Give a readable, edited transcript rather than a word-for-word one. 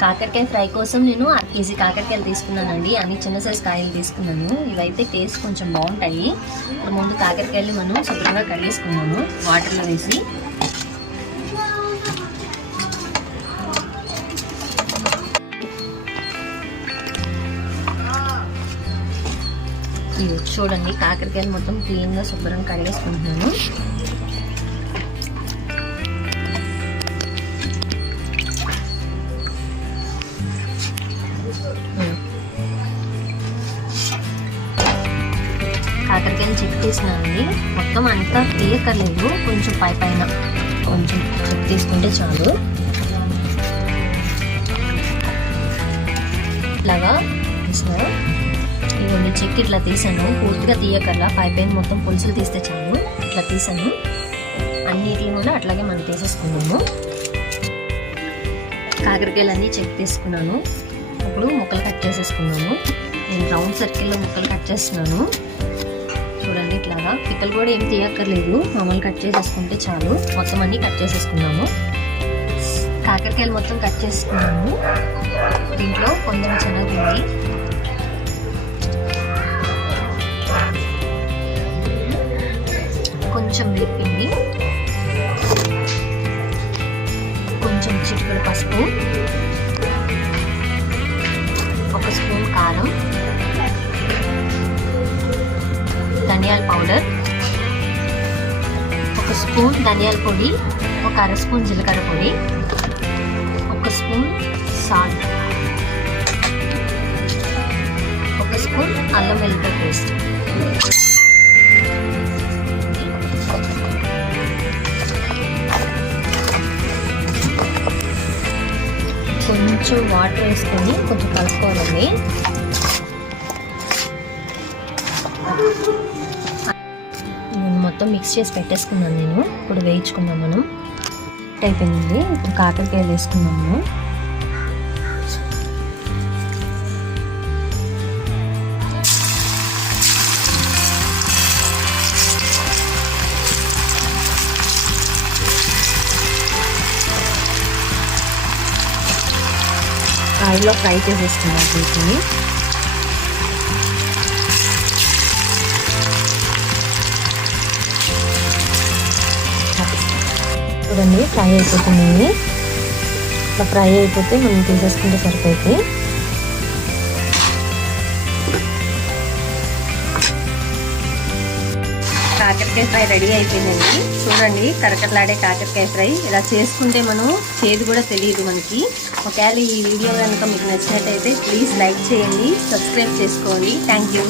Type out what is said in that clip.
కాకరకాయ ఫ్రై కోసం నేను 1/2 కేజీ కాకరకాయలు తీసుకున్నానండి. అన్ని చిన్న సైజు కాయలు తీసుకున్నాను. ఇవైతే టేస్ట్ కొంచెం బాగుంటాయి. ఇప్పుడు ముందు కాకరకాయలు మనం శుభ్రంగా కడిగేసుకున్నాము వాటర్లో వేసి. ఇవి చూడండి, కాకరకాయలు మొత్తం క్లీన్గా శుభ్రంగా కడిగేసుకుంటున్నాను. కాకరకాయలు చెక్ తీసినానండి. మొత్తం అంతా తీయక్కర్లేదు, కొంచెం పైన కొంచెం చెక్ తీసుకుంటే చాలు. ఇలాగా తీసిన ఇవన్నీ చెక్ ఇట్లా తీసాను. పూర్తిగా తీయకల్లా పైన మొత్తం పులుసులు తీస్తే చాలు. ఇట్లా తీసాను. అన్నిటిని కూడా అట్లాగే మనం తీసేసుకున్నాము. కాకరకాయలన్నీ చెక్ తీసుకున్నాను. ఇప్పుడు ముక్కలు కట్ చేసేసుకున్నాము. నేను రౌండ్ సర్కిల్లో ముక్కలు కట్ చేస్తున్నాను. చూడండి, ఇట్లాగా పిక్కలు కూడా ఏం తీయక్కర్లేదు, మామూలు కట్ చేసేసుకుంటే చాలు. మొత్తం అన్నీ కట్ చేసేసుకున్నాము. కాకరకాయలు మొత్తం కట్ చేసుకున్నాము. దీంట్లో కొంచెం శనగపిండి, కొంచెం వేపిండి, కొంచెం చిటికెడు పసుపు, 1 స్పూన్ కారం, ధనియాల పౌడర్, 1 స్పూన్ ధనియాల పొడి, 1/2 స్పూన్ జీలకర్ర పొడి, 1 స్పూన్ సాల్ట్, 1 స్పూన్ అల్లం వెల్లుల్లి పేస్ట్. కొంచెం వాటర్ వేసుకొని కొంచెం కలుపుకోవాలండి. మొత్తం మిక్స్ చేసి పెట్టేసుకున్నాను నేను. ఇప్పుడు వేయించుకుందాం మనం. అయిపోయింది. ఇప్పుడు కాకరకాయలు వేసుకున్నాము. ఆయిల్లో ఫ్రై చేసేస్తున్నాను వీటిని. చూడండి, ఫ్రై అయిపోతున్నాయి. ఇట్లా ఫ్రై అయిపోతే మనం తీసేసుకుంటే సరిపోతుంది. కాకరకాయ ఫ్రై రెడీ అయిపోయిందండి. చూడండి, కరకరలాడే కాకరకాయ ఫ్రై. ఇలా చేసుకుంటే మనం చేదు కూడా తెలియదు మనకి. ఒకవేళ ఈ వీడియో కనుక మీకు నచ్చినట్టయితే ప్లీజ్ లైక్ చేయండి, సబ్స్క్రైబ్ చేసుకోండి. Thank you.